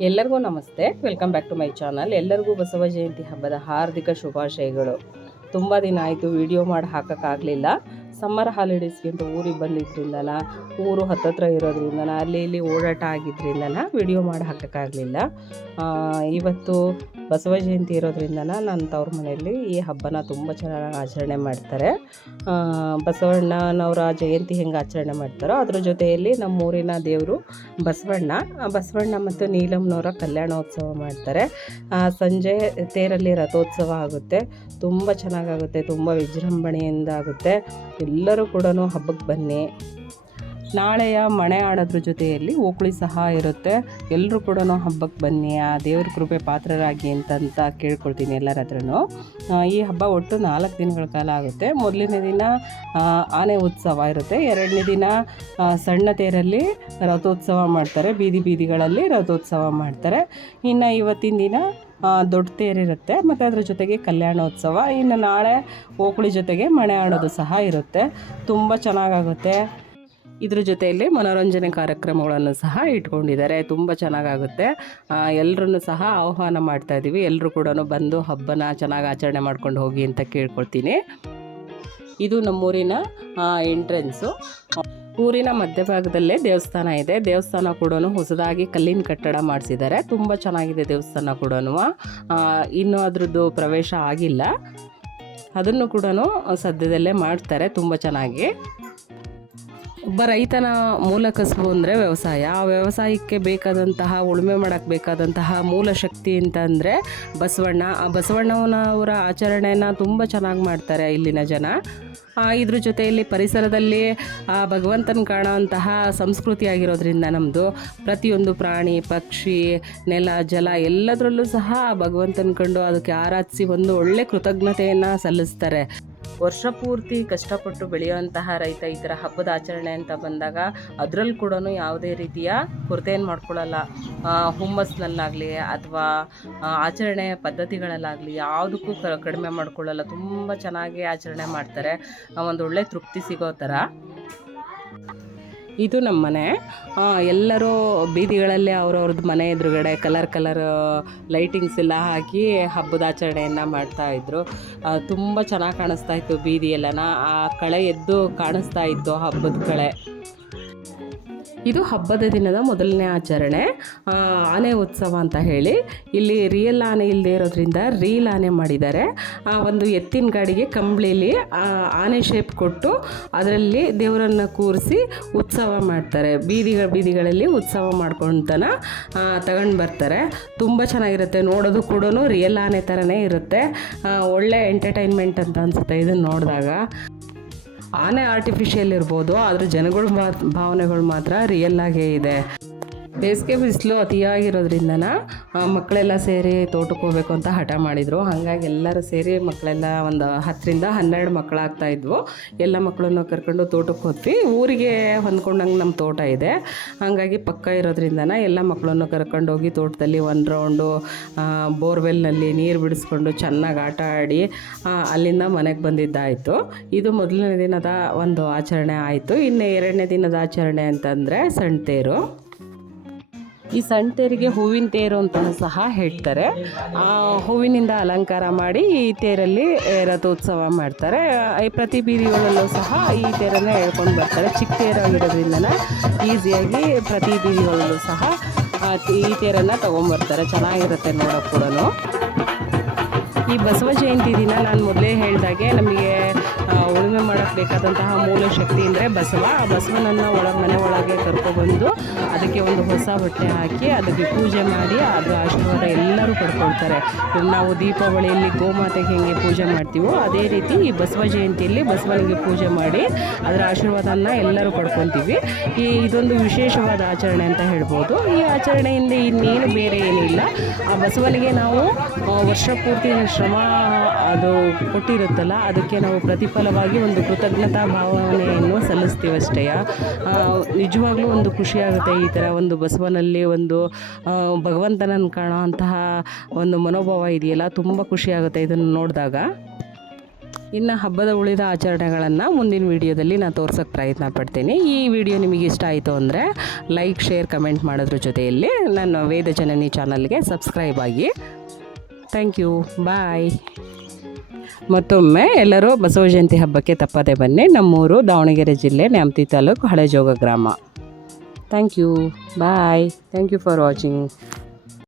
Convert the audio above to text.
ಎಲ್ಲರಿಗೂ ನಮಸ್ತೆ. Welcome back to my channel ಎಲ್ಲರಿಗೂ ಬಸವ ಜಯಂತಿ ಹಬ್ಬದ ಹಾರ್ದಿಕ ಶುಭಾಶಯಗಳು. ತುಂಬ ದಿನ ಆಯಿತು ವಿಡಿಯೋ ಮಾಡಿ ಹಾಕೋಕ್ಕಾಗಲಿಲ್ಲ ಸಮ್ಮರ್ ಹಾಲಿಡೇಸ್ಗೆ ಅಂತ ಊರಿಗೆ ಬಂದಿದ್ರಿಂದನ ಊರು ಹತ್ತತ್ರ ಇರೋದ್ರಿಂದನ, ಅಲ್ಲಿ ಇಲ್ಲಿ ಓಡಾಟ ಆಗಿದ್ರಿಂದನ ವಿಡಿಯೋ ಮಾಡಿ ಹಾಕೋಕ್ಕಾಗಲಿಲ್ಲ. ಇವತ್ತು ಬಸವ ಜಯಂತಿ ಇರೋದ್ರಿಂದನ ನನ್ನ ತವ್ರ ಮನೆಯಲ್ಲಿ ಈ ಹಬ್ಬನ ತುಂಬ ಚೆನ್ನಾಗಿ ಆಚರಣೆ ಮಾಡ್ತಾರೆ. ಬಸವಣ್ಣನವರ ಜಯಂತಿ ಹೆಂಗೆ ಆಚರಣೆ ಮಾಡ್ತಾರೋ ಅದ್ರ ಜೊತೆಯಲ್ಲಿ ನಮ್ಮ ಊರಿನ ದೇವರು ಬಸವಣ್ಣ ಬಸವಣ್ಣ ಮತ್ತು ನೀಲಮ್ನವರ ಕಲ್ಯಾಣೋತ್ಸವ ಮಾಡ್ತಾರೆ. ಸಂಜೆ ತೇರಲ್ಲಿ ರಥೋತ್ಸವ ಆಗುತ್ತೆ. ತುಂಬ ಚೆನ್ನಾಗಾಗುತ್ತೆ ತುಂಬ ವಿಜೃಂಭಣೆಯಿಂದ ಆಗುತ್ತೆ. ಎಲ್ಲರೂ ಕೂಡ ಹಬ್ಬಕ್ಕೆ ಬನ್ನಿ. ನಾಳೆಯ ಮಣೆ ಆಡೋದ್ರ ಜೊತೆಯಲ್ಲಿ ಓಕುಳಿ ಸಹ ಇರುತ್ತೆ. ಎಲ್ಲರೂ ಕೂಡ ಹಬ್ಬಕ್ಕೆ ಬನ್ನಿ. ಆ ದೇವ್ರ ಕೃಪೆ ಪಾತ್ರರಾಗಿ ಅಂತಂತ ಕೇಳ್ಕೊಳ್ತೀನಿ ಎಲ್ಲರ ಹತ್ರನೂ ಈ ಹಬ್ಬ ಒಟ್ಟು ನಾಲ್ಕು ದಿನಗಳ ಕಾಲ ಆಗುತ್ತೆ. ಮೊದಲನೇ ದಿನ ಆನೆ ಉತ್ಸವ ಇರುತ್ತೆ. ಎರಡನೇ ದಿನ ಸಣ್ಣ ತೇರಲ್ಲಿ ರಥೋತ್ಸವ ಮಾಡ್ತಾರೆ. ಬೀದಿ ಬೀದಿಗಳಲ್ಲಿ ರಥೋತ್ಸವ ಮಾಡ್ತಾರೆ. ಇನ್ನು ಇವತ್ತಿನ ದಿನ ದೊಡ್ಡ ತೇರಿರುತ್ತೆ ಮತ್ತು ಅದರ ಜೊತೆಗೆ ಕಲ್ಯಾಣೋತ್ಸವ. ಇನ್ನು ನಾಳೆ ಓಕುಳಿ ಜೊತೆಗೆ ಮಣೆ ಆಡೋದು ಸಹ ಇರುತ್ತೆ. ತುಂಬ ಚೆನ್ನಾಗಾಗುತ್ತೆ. ಇದ್ರ ಜೊತೆಯಲ್ಲಿ ಮನೋರಂಜನೆ ಕಾರ್ಯಕ್ರಮಗಳನ್ನು ಸಹ ಇಟ್ಕೊಂಡಿದ್ದಾರೆ. ತುಂಬ ಚೆನ್ನಾಗಾಗುತ್ತೆ. ಎಲ್ಲರನ್ನು ಸಹ ಆಹ್ವಾನ ಮಾಡ್ತಾ ಇದ್ದೀವಿ ಎಲ್ಲರೂ ಕೂಡ ಬಂದು ಹಬ್ಬನ ಚೆನ್ನಾಗಿ ಆಚರಣೆ ಮಾಡ್ಕೊಂಡು ಹೋಗಿ ಅಂತ ಕೇಳ್ಕೊಳ್ತೀನಿ. ಇದು ನಮ್ಮೂರಿನ ಎಂಟ್ರೆನ್ಸು ಊರಿನ ಮಧ್ಯಭಾಗದಲ್ಲೇ ದೇವಸ್ಥಾನ ಇದೆ. ದೇವಸ್ಥಾನ ಕೂಡ ಹೊಸದಾಗಿ ಕಲ್ಲಿನ ಕಟ್ಟಡ ಮಾಡಿಸಿದ್ದಾರೆ. ತುಂಬ ಚೆನ್ನಾಗಿದೆ ದೇವಸ್ಥಾನ ಕೂಡ ಇನ್ನೂ ಅದರದ್ದು ಪ್ರವೇಶ ಆಗಿಲ್ಲ. ಅದನ್ನು ಕೂಡ ಸದ್ಯದಲ್ಲೇ ಮಾಡ್ತಾರೆ. ತುಂಬ ಚೆನ್ನಾಗಿ. ಒಬ್ಬ ರೈತನ ಮೂಲ ಕಸುಬು ಅಂದರೆ ವ್ಯವಸಾಯ. ಆ ವ್ಯವಸಾಯಕ್ಕೆ ಬೇಕಾದಂತಹ, ಉಳುಮೆ ಮಾಡೋಕ್ಕೆ ಬೇಕಾದಂತಹ ಮೂಲ ಶಕ್ತಿ ಅಂತಂದರೆ ಬಸವಣ್ಣ. ಆ ಬಸವಣ್ಣವನವರ ಆಚರಣೆನ ತುಂಬ ಚೆನ್ನಾಗಿ ಮಾಡ್ತಾರೆ ಇಲ್ಲಿನ ಜನ. ಇದ್ರ ಜೊತೆಯಲ್ಲಿ ಪರಿಸರದಲ್ಲಿ, ಆ, ಭಗವಂತನ ಕಾಣುವಂತಹ ಸಂಸ್ಕೃತಿ ಆಗಿರೋದ್ರಿಂದ ನಮ್ಮದು ಪ್ರತಿಯೊಂದು ಪ್ರಾಣಿ, ಪಕ್ಷಿ, ನೆಲ, ಜಲ ಎಲ್ಲದರಲ್ಲೂ ಸಹ ಆ ಭಗವಂತನ ಕಂಡು ಅದಕ್ಕೆ ಆರಾಧಿಸಿ ಒಂದು ಒಳ್ಳೆ ಕೃತಜ್ಞತೆಯನ್ನು ಸಲ್ಲಿಸ್ತಾರೆ. ವರ್ಷ ಪೂರ್ತಿ ಕಷ್ಟಪಟ್ಟು ಬೆಳೆಯುವಂತಹ ರೈತ ಈ ಥರ ಹಬ್ಬದ ಆಚರಣೆ ಅಂತ ಬಂದಾಗ ಅದರಲ್ಲಿ ಕೂಡ ಯಾವುದೇ ರೀತಿಯ ಕೊರತೆಯನ್ನು ಮಾಡ್ಕೊಳ್ಳಲ್ಲ ಹುಮ್ಮಸ್ನಲ್ಲಾಗಲಿ ಅಥವಾ ಆಚರಣೆ ಪದ್ಧತಿಗಳಲ್ಲಾಗಲಿ ಯಾವುದಕ್ಕೂ ಕಡಿಮೆ ಮಾಡ್ಕೊಳ್ಳಲ್ಲ ತುಂಬ ಚೆನ್ನಾಗಿ ಆಚರಣೆ ಮಾಡ್ತಾರೆ. ಒಂದು ಒಳ್ಳೆ ತೃಪ್ತಿ ಸಿಗೋ ಥರ. ಇದು ನಮ್ಮ ಮನೆ. ಎಲ್ಲರೂ ಬೀದಿಗಳಲ್ಲಿ ಅವ್ರವ್ರದ್ದು ಮನೆ ಎದುರುಗಡೆ ಕಲರ್ ಕಲರ್ ಲೈಟಿಂಗ್ಸ್ ಎಲ್ಲ ಹಾಕಿ ಹಬ್ಬದ ಆಚರಣೆಯನ್ನು ಮಾಡ್ತಾ ಇದ್ರು. ಆ, ತುಂಬ ಚೆನ್ನಾಗಿ ಕಾಣಿಸ್ತಾ ಇತ್ತು ಬೀದಿ ಎಲ್ಲನ ಆ ಕಳೆ ಎದ್ದು ಕಾಣಿಸ್ತಾ ಇತ್ತು ಹಬ್ಬದ ಕಳೆ. ಇದು ಹಬ್ಬದ ದಿನದ ಮೊದಲನೇ ಆಚರಣೆ. ಆನೆ ಉತ್ಸವ ಅಂತ ಹೇಳಿ ಇಲ್ಲಿ ರಿಯಲ್ ಆನೆ ಇಲ್ಲದೆ ಇರೋದ್ರಿಂದ ರೀಲ್ ಆನೆ ಮಾಡಿದ್ದಾರೆ. ಆ, ಒಂದು ಎತ್ತಿನ ಗಾಡಿಗೆ ಕಂಬಳಿಲಿ ಆನೆ ಶೇಪ್ ಕೊಟ್ಟು ಅದರಲ್ಲಿ ದೇವರನ್ನು ಕೂರಿಸಿ ಉತ್ಸವ ಮಾಡ್ತಾರೆ. ಬೀದಿಗಳ ಬೀದಿಗಳಲ್ಲಿ ಉತ್ಸವ ಮಾಡ್ಕೊಂತನ ತಗೊಂಡು ಬರ್ತಾರೆ. ತುಂಬ ಚೆನ್ನಾಗಿರುತ್ತೆ. ನೋಡೋದು ಕೂಡ ರಿಯಲ್ ಆನೆ ಥರನೇ ಇರುತ್ತೆ. ಒಳ್ಳೆ ಎಂಟರ್ಟೈನ್ಮೆಂಟ್ ಅಂತ ಅನಿಸುತ್ತೆ ಇದನ್ನು ನೋಡಿದಾಗ. ಆನೆ ಆರ್ಟಿಫಿಷಿಯಲ್ ಇರ್ಬೋದು ಆದರೆ ಜನಗಳ ಭಾವನೆಗಳು ಮಾತ್ರ ರಿಯಲ್ ಆಗೇ ಇದೆ. ಬೇಸಿಗೆ ಬಿಸಿಲು ಅತಿಯಾಗಿರೋದ್ರಿಂದ ಮಕ್ಕಳೆಲ್ಲ ಸೇರಿ ತೋಟಕ್ಕೆ ಹೋಗ್ಬೇಕು ಅಂತ ಹಠ ಮಾಡಿದರು. ಹಾಗಾಗಿ ಎಲ್ಲರೂ ಸೇರಿ ಮಕ್ಕಳೆಲ್ಲ ಒಂದು ಹತ್ತರಿಂದ ಹನ್ನೆರಡು ಮಕ್ಕಳಾಗ್ತಾ ಇದ್ವು. ಎಲ್ಲ ಮಕ್ಕಳನ್ನು ಕರ್ಕೊಂಡು ತೋಟಕ್ಕೆ ಹೋದ್ವಿ. ಊರಿಗೆ ಹೊಂದ್ಕೊಂಡಂಗೆ ನಮ್ಮ ತೋಟ ಇದೆ. ಹಾಗಾಗಿ ಪಕ್ಕ ಇರೋದ್ರಿಂದ ಎಲ್ಲ ಮಕ್ಕಳನ್ನು ಕರ್ಕೊಂಡೋಗಿ ತೋಟದಲ್ಲಿ ಒಂದು ರೌಂಡು ಬೋರ್ವೆಲ್ನಲ್ಲಿ ನೀರು ಬಿಡಿಸ್ಕೊಂಡು ಚೆನ್ನಾಗಿ ಆಟ ಆಡಿ ಅಲ್ಲಿಂದ ಮನೆಗೆ ಬಂದಿದ್ದಾಯಿತು. ಇದು ಮೊದಲನೇ ದಿನದ ಒಂದು ಆಚರಣೆ ಆಯಿತು. ಇನ್ನು ಎರಡನೇ ದಿನದ ಆಚರಣೆ ಅಂತಂದರೆ ಸಣ್ಣ ತೇರು ಈ ಸಣ್ಣ ತೇರಿಗೆ ಹೂವಿನ ತೇರು ಅಂತ ಸಹ ಹೇಳ್ತಾರೆ. ಹೂವಿನಿಂದ ಅಲಂಕಾರ ಮಾಡಿ ಈ ತೇರಲ್ಲಿ ರಥೋತ್ಸವ ಮಾಡ್ತಾರೆ. ಈ ಪ್ರತಿ ಬೀದಿಗಳಲ್ಲೂ ಸಹ ಈ ತೇರನ್ನು ಹೇಳ್ಕೊಂಡು ಬರ್ತಾರೆ. ಚಿಕ್ಕ ತೇರಾಗಿರೋದ್ರಿಂದನ ಈಸಿಯಾಗಿ ಪ್ರತಿ ಬೀದಿಗಳಲ್ಲೂ ಸಹ ಈ ತೇರನ್ನು ತೊಗೊಂಬರ್ತಾರೆ. ಚೆನ್ನಾಗಿರುತ್ತೆ ನೋಡೋಕೆ ಈ ಬಸವ ಜಯಂತಿ ದಿನ ನಾನು ಮೊದಲೇ ಹೇಳಿದಾಗೆ ನಮಗೆ ಬೇಕಾದಂತಹ ಮೂಲ ಶಕ್ತಿ ಅಂದರೆ ಬಸವ ಆ ಬಸವನನ್ನು ಒಳ ಮನೆ ಒಳಗೆ ಕರ್ಕೊಬಂದು ಅದಕ್ಕೆ ಒಂದು ಹೊಸ ಬಟ್ಟೆ ಹಾಕಿ ಅದಕ್ಕೆ ಪೂಜೆ ಮಾಡಿ ಅದರ ಆಶೀರ್ವಾದ ಎಲ್ಲರೂ ಪಡ್ಕೊಳ್ತಾರೆ. ನಾವು ದೀಪಾವಳಿಯಲ್ಲಿ ಗೋಮಾತೆಗೆ ಹೆಂಗೆ ಪೂಜೆ ಮಾಡ್ತೀವೋ ಅದೇ ರೀತಿ ಈ ಬಸವ ಜಯಂತಿಯಲ್ಲಿ ಬಸವನಿಗೆ ಪೂಜೆ ಮಾಡಿ ಅದರ ಆಶೀರ್ವಾದನ ಎಲ್ಲರೂ ಪಡ್ಕೊತೀವಿ. ಈ ಇದೊಂದು ವಿಶೇಷವಾದ ಆಚರಣೆ ಅಂತ ಹೇಳ್ಬೋದು. ಈ ಆಚರಣೆಯಿಂದ ಇನ್ನೇನು ಬೇರೆ ಏನಿಲ್ಲ. ಆ ಬಸವನಿಗೆ ನಾವು ವರ್ಷ ಪೂರ್ತಿ ಶ್ರಮ ಅದು ಕೊಟ್ಟಿರುತ್ತಲ್ಲ, ಅದಕ್ಕೆ ನಾವು ಪ್ರತಿಫಲವಾಗಿ ಒಂದು ಕೃತಜ್ಞತಾ ಭಾವನೆಯನ್ನು ಸಲ್ಲಿಸ್ತೀವಷ್ಟೇ ನಿಜವಾಗ್ಲೂ ಒಂದು ಖುಷಿಯಾಗುತ್ತೆ ಈ ಥರ ಒಂದು ಬಸವನಲ್ಲಿ ಒಂದು ಭಗವಂತನನ್ನು ಕಾಣೋ ಅಂತಹ ಒಂದು ಮನೋಭಾವ ಇದೆಯಲ್ಲ, ತುಂಬ ಖುಷಿಯಾಗುತ್ತೆ ಇದನ್ನು ನೋಡಿದಾಗ. ಇನ್ನು ಹಬ್ಬದ ಉಳಿದ ಆಚರಣೆಗಳನ್ನು ಮುಂದಿನ ವಿಡಿಯೋದಲ್ಲಿ ನಾನು ತೋರ್ಸೋಕ್ಕೆ ಪ್ರಯತ್ನ ಪಡ್ತೀನಿ. ಈ ವಿಡಿಯೋ ನಿಮಗೆ ಇಷ್ಟ ಆಯಿತು ಅಂದರೆ ಲೈಕ್, ಶೇರ್, ಕಮೆಂಟ್ ಮಾಡೋದ್ರ ಜೊತೆಯಲ್ಲಿ ನನ್ನ ವೇದ ಜನನಿ ಚಾನಲ್ಗೆ ಸಬ್ಸ್ಕ್ರೈಬ್ ಆಗಿ. Thank you. ಬಾಯ್. ಮತ್ತೊಮ್ಮೆ ಎಲ್ಲರೂ ಬಸವ ಜಯಂತಿ ಹಬ್ಬಕ್ಕೆ ತಪ್ಪದೆ ಬನ್ನಿ. ನಮ್ಮೂರು ದಾವಣಗೆರೆ ಜಿಲ್ಲೆ ನ್ಯಾಮತಿ ತಾಲೂಕು ಹಳೆಜೋಗ ಗ್ರಾಮ. Thank you bye thank you for watching